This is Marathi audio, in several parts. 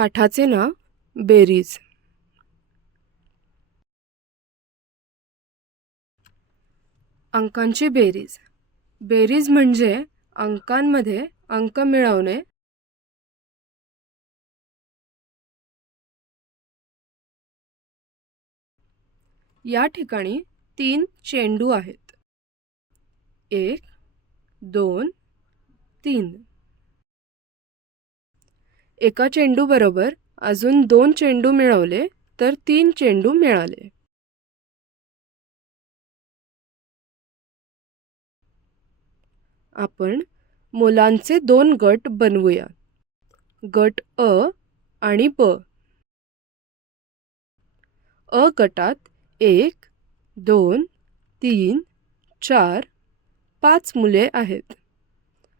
पाठाचे नाव बेरीज. अंकांची बेरीज. बेरीज म्हणजे अंकांमध्ये अंक मिळवणे. या ठिकाणी 3 चेंडू आहेत. 1 2 3. एका चेंडू बरोबर अजून 2 चेंडू मिळवले तर 3 चेंडू मिळाले. आपण मुलांचे 2 गट बनवूया. गट अ आणि ब. अ गटात 1 2 3 4 5 मुले आहेत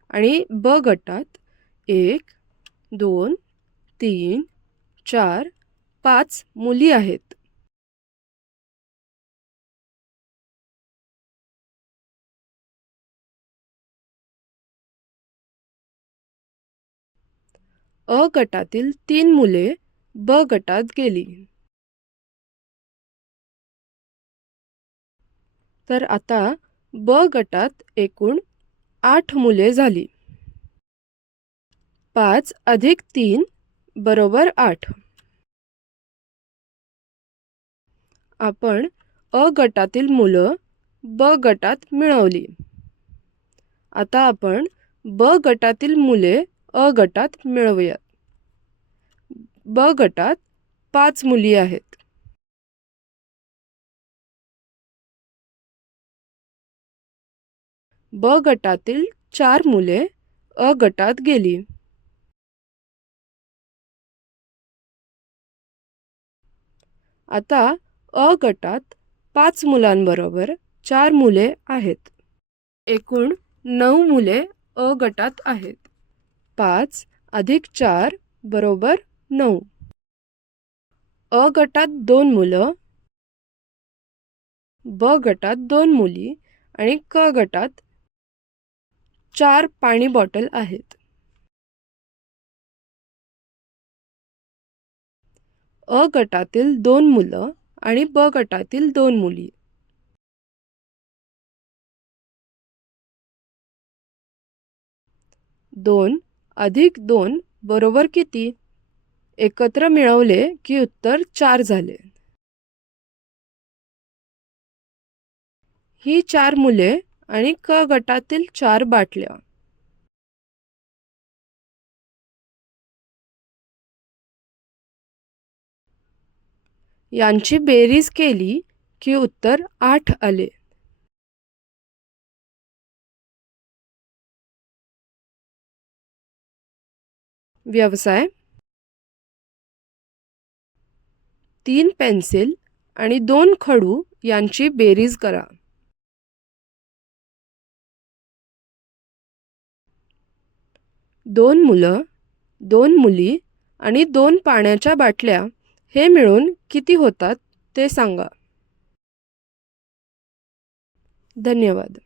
आणि ब गटात 1 2 3 4 5 मुली आहेत. अ गटातील 3 मुले ब गटात गेली. तर आता ब गटात एकूण 8 मुले झाली. 5 अधिक 3 बरोबर 8. आपण अ गटातील मुलं ब गटात मिळवली. आता आपण ब गटातील मुले अ गटात मिळवूयात. ब गटात 5 मुली आहेत. ब गटातील 4 मुले अ गटात गेली. आता अ गटात 5 मुलांबरोबर 4 मुले आहेत. एकूण 9 मुले अ गटात आहेत. 5 अधिक 4 बरोबर 9. अ गटात 2 मुलं, ब गटात 2 मुली आणि क गटात 4 पाणी बॉटल आहेत. अ गटातील 2 मुलं आणि ब गटातील 2 मुली. दोन अधिक 2 बरोबर किती? एकत्र मिळवले की उत्तर 4 झाले. ही 4 मुले आणि क गटातील 4 बाटल्या. यांची बेरीज केली की उत्तर 8 आले. व्यवसाय. 3 पेन्सिल आणि 2 खडू यांची बेरीज करा. 2 मुलं, 2 मुली आणि 2 पाण्याच्या बाटल्या हे मिळून किती होतात ते सांगा. धन्यवाद.